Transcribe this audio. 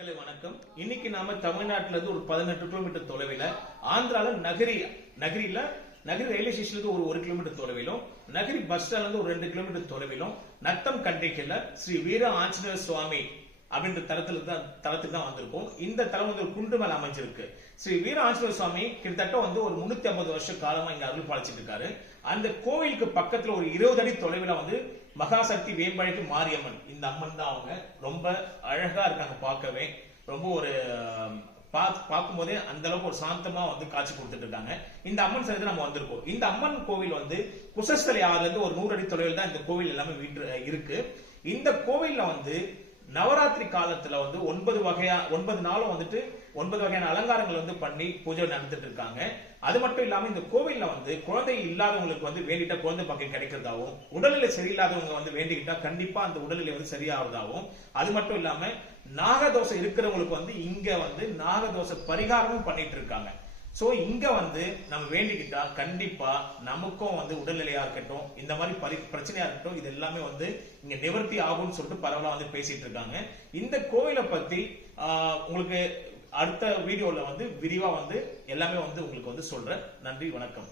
மக்களை வணக்கம். இன்னைக்கு நாம தமிழ்நாட்டுல இருந்து ஒரு பதினெட்டு கிலோமீட்டர் தொலைவில் ஆந்திரால நகரி நகரில நகரி ரயில்வே ஸ்டேஷனுக்கு ஒரு ஒரு கிலோமீட்டர் தொலைவிலும் நகரி பஸ் ஸ்டாண்ட்ல இருந்து ஒரு ரெண்டு கிலோமீட்டர் தொலைவிலும் நத்தம் கண்டிக்கல ஸ்ரீ வீர ஆஞ்சநேயர் சுவாமி அப்படின்ற தரத்துல தான் தளத்துக்கு தான் வந்திருக்கும். இந்த தலம் வந்து ஒரு குண்டு மேல அமைஞ்சிருக்கு. ஸ்ரீ வீர சுவாமி கிட்டத்தட்ட வந்து ஒரு முன்னூத்தி ஐம்பது வருஷ காலமா இங்க அருள் பாலிச்சிட்டு இருக்காரு. அந்த கோவிலுக்கு பக்கத்துல ஒரு இருபது அடி தொலைவில் வந்து மகாசக்தி வேம்பழைக்கு மாரியம்மன். இந்த அம்மன் தான் அவங்க. ரொம்ப அழகா இருக்காங்க பார்க்கவே. ரொம்ப ஒரு பார்த்து பார்க்கும்போதே அந்த அளவுக்கு ஒரு சாந்தமா வந்து காட்சி கொடுத்துட்டு இருக்காங்க. இந்த அம்மன் சன்னதி நம்ம வந்திருக்கோம். இந்த அம்மன் கோவில் வந்து குசஸ்தலை ஆறுல இருந்து ஒரு நூறு அடி தொலைவில் தான் இந்த கோவில் எல்லாமே வீட்டு இருக்கு. இந்த கோவில்ல வந்து நவராத்திரி காலத்துல வந்து ஒன்பது வகையா ஒன்பது நாளும் வந்துட்டு ஒன்பது வகையான அலங்காரங்கள் வந்து பண்ணி பூஜை நடந்துட்டு இருக்காங்க. அது மட்டும் இல்லாம இந்த கோவில்ல வந்து குழந்தை இல்லாதவங்களுக்கு வந்து வேண்டிட்டா குழந்தை பாக்கியம் கிடைக்கிறதாவும் உடல்நிலை சரியில்லாதவங்க வந்து வேண்டிக்கிட்டா கண்டிப்பா அந்த உடல்நிலை வந்து சரியாவதாகவும் அது மட்டும் இல்லாம நாகதோஷம் இருக்கிறவங்களுக்கு வந்து இங்க வந்து நாகதோஷ பரிகாரமும் பண்ணிட்டு இருக்காங்க. ஸோ இங்க வந்து நம்ம வேண்டிக்கிட்டா கண்டிப்பா நமக்கும் வந்து உடல்நிலையா இருக்கட்டும் இந்த மாதிரி பரி பிரச்சனையா இருக்கட்டும் இது எல்லாமே வந்து இங்க நிவர்த்தி ஆகும்னு சொல்லிட்டு பரவலா வந்து பேசிட்டு இருக்காங்க. இந்த கோவிலை பத்தி உங்களுக்கு அடுத்த வீடியோல வந்து விரிவா வந்து எல்லாமே வந்து உங்களுக்கு வந்து சொல்றேன். நன்றி வணக்கம்.